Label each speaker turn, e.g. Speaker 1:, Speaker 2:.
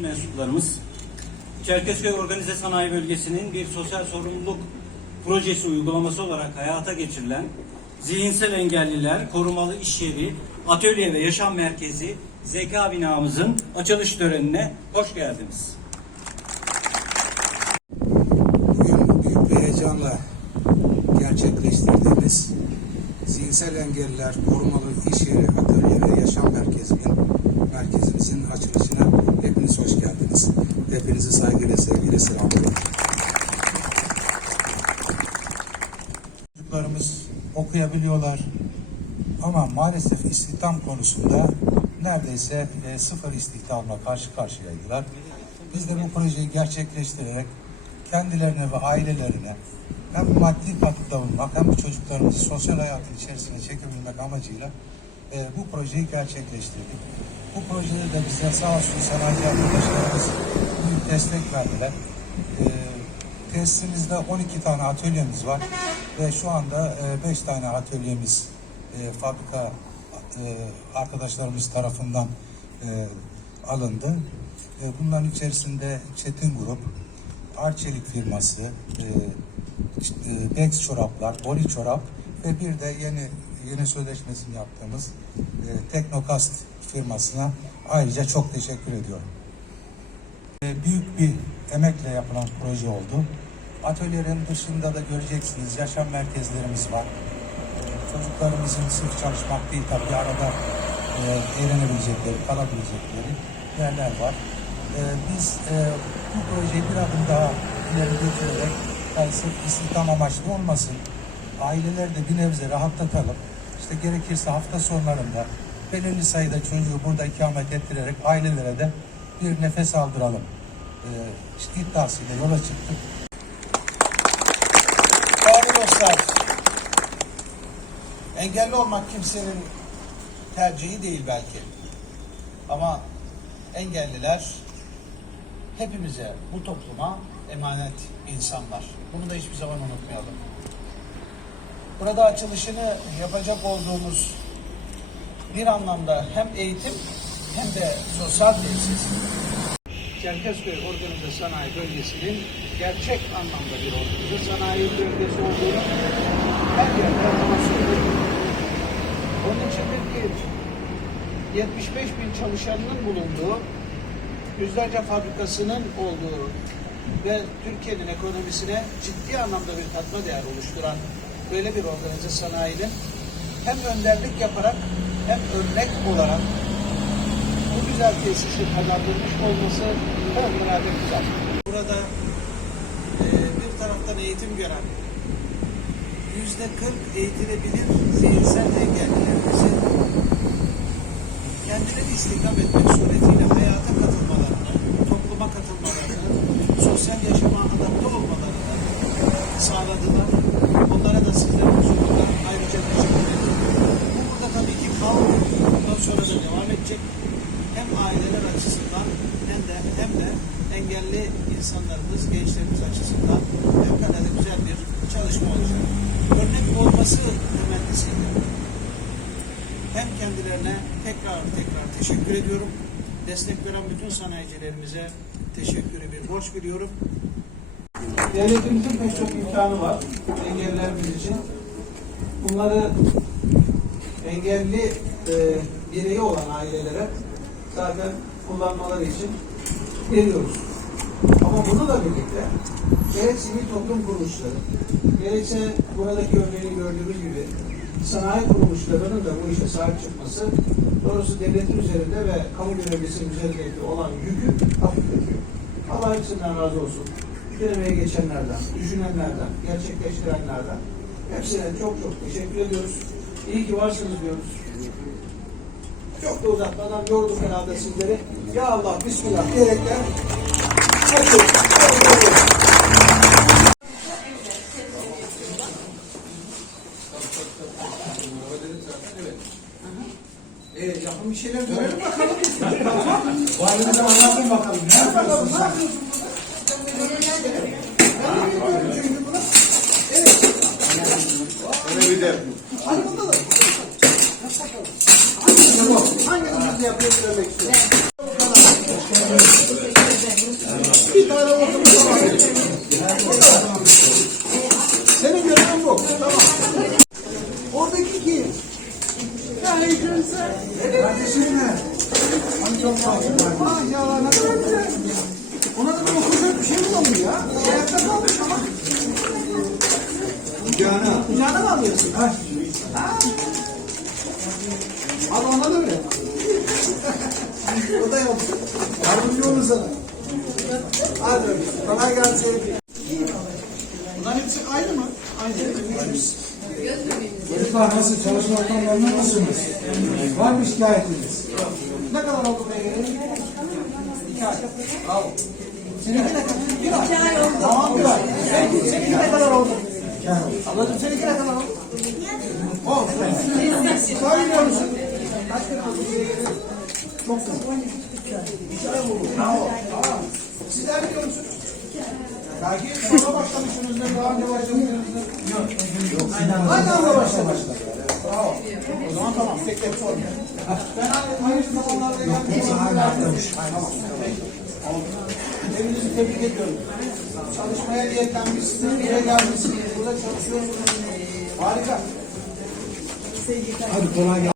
Speaker 1: mensuplarımız Çerkezköy Organize Sanayi Bölgesi'nin bir sosyal sorumluluk projesi uygulaması olarak hayata geçirilen zihinsel engelliler korumalı iş yeri, atölye ve yaşam merkezi zeka binamızın açılış törenine hoş geldiniz.
Speaker 2: Bugün büyük bir heyecanla gerçekleştirdiğimiz zihinsel engelliler korumalı iş yeri, atölye ve yaşam merkezinin merkezimizin açılışına hepiniz hoş geldiniz. Hepinizi saygıyla sevgiyle selamlıyorum. Çocuklarımız okuyabiliyorlar ama maalesef istihdam konusunda neredeyse e, sıfır istihdamla karşı karşıyaydılar. Biz de bu projeyi gerçekleştirerek kendilerine ve ailelerine hem maddi katkıda bulunmak hem de çocuklarımızı sosyal hayatın içerisine çekebilmek amacıyla e, bu projeyi gerçekleştirdik. Bu projede de bize sağ olsun sanayi arkadaşlarımız büyük destek verdiler. E, tesisimizde 12 tane atölyemiz var ve şu anda 5 tane atölyemiz e, fabrika e, arkadaşlarımız tarafından e, alındı. E, bunların içerisinde Çetin Grup, Arçelik firması, e, e, Bex çoraplar, Boli çorap ve bir de yeni yeni sözleşmesini yaptığımız e, Teknokast firmasına ayrıca çok teşekkür ediyorum. E, büyük bir emekle yapılan proje oldu. Atölyelerin dışında da göreceksiniz yaşam merkezlerimiz var. Çocuklarımızın sırf çalışmak değil tabii arada e, eğlenebilecekleri, kalabilecekleri yerler var. E, biz e, bu projeyi bir adım daha ileri götürerek yani sırf istihdam amaçlı olmasın. Aileler de bir nebze rahatlatalım. İşte gerekirse hafta sonlarında belirli sayıda çocuğu burada ikamet ettirerek ailelere de bir nefes aldıralım. E, işte iddiasıyla yola çıktık.
Speaker 3: Değerli dostlar, engelli olmak kimsenin tercihi değil belki. Ama engelliler hepimize, bu topluma emanet insanlar. Bunu da hiçbir zaman unutmayalım. Burada açılışını yapacak olduğumuz bir anlamda hem eğitim hem de sosyal tesis. Çerkezköy Organize Sanayi Bölgesi'nin gerçek anlamda bir organize sanayi bölgesi olduğunu her yerde bana söylüyorum. Onun için bir 75 bin çalışanının bulunduğu, yüzlerce fabrikasının olduğu ve Türkiye'nin ekonomisine ciddi anlamda bir katma değer oluşturan böyle bir organize sanayinin hem önderlik yaparak hem örnek olarak bu güzel tesisi kazandırmış olması fevkalade güzel. Burada e, bir taraftan eğitim gören, yüzde 40 eğitilebilir zihinsel engellilerimizi kendileri istihdam etmek suretiyle hayata katılmalarını, topluma katılmalarını, sosyal yaşama adapte olmalarını sağladılar. Onlara da sizlerin huzurunda ayrıca teşekkür ediyorum. Bu burada tabii ki kal, bundan sonra da devam edecek. Hem aileler açısından hem de hem de engelli insanlarımız, gençlerimiz açısından hem kadar da güzel bir çalışma olacak. Örnek olması temennisiyle hem kendilerine tekrar tekrar teşekkür ediyorum. Destek veren bütün sanayicilerimize teşekkürü bir borç biliyorum. Devletimizin pek çok imkanı var engellilerimiz için. Bunları engelli e, bireyi olan ailelere zaten kullanmaları için veriyoruz. Ama bununla birlikte gerek sivil toplum kuruluşları, gerekse buradaki örneğini gördüğümüz gibi sanayi kuruluşlarının da bu işe sahip çıkması doğrusu devletin üzerinde ve kamu görevlisinin üzerindeki olan yükü hafifletiyor. Allah hepsinden razı olsun. Denemeye geçenlerden, düşünenlerden, gerçekleştirenlerden hepsine çok çok teşekkür ediyoruz. İyi ki varsınız diyoruz. Çok da uzatmadan yorduk herhalde sizleri. Ya Allah, Bismillah diyerekten. Ee, yapın bir şeyler görelim bakalım. Valimize anlatın bakalım. Ne yapıyorsunuz? Ne yapıyorsun burada? Evet.
Speaker 4: Öyle bir de
Speaker 3: Hadi bakalım. Hangisi bu? Hangisi yapıyor söylemek istiyor? Hani. Maşallah ne kadar. Ona da bir okuyacak bir şey bulalım ya. Ayakta kalmış ama.
Speaker 4: Kucağına.
Speaker 3: Kucağına mı alıyorsun? Ha. Ha. Al ona da öyle. o da yok. Yardımcı olur sana. Hadi öyle. Kolay gelsin. Bunların hepsi aynı mı? Aynı.
Speaker 2: Çocuklar nasıl? Çalışma ortamlarında nasılsınız? Var mı şikayetiniz?
Speaker 3: Ne kadar oldu buraya geleli? İki ay. Bravo. Seninki ne kadar? Bir ay. İki ay oldu. Tamam bir ay. Seninki, seninki ne kadar oldu?
Speaker 2: Oldu.
Speaker 3: Ablacığım seninki ne kadar oldu? Sen biliyor musun? Kaç kere oldu? Çok mu? İki ay oldu. Bravo. Sizler biliyor musunuz? Belki sonra başlamışsınızdır, daha önce başlamışsınızdır. Yok. Yok. Aynı anda başlamışlar. Ben aynı. Çalışmaya niyetlenmişsiniz, buraya gelmişsiniz, burada çalışıyorsunuz. Harika.
Speaker 2: Hadi kolay gelsin.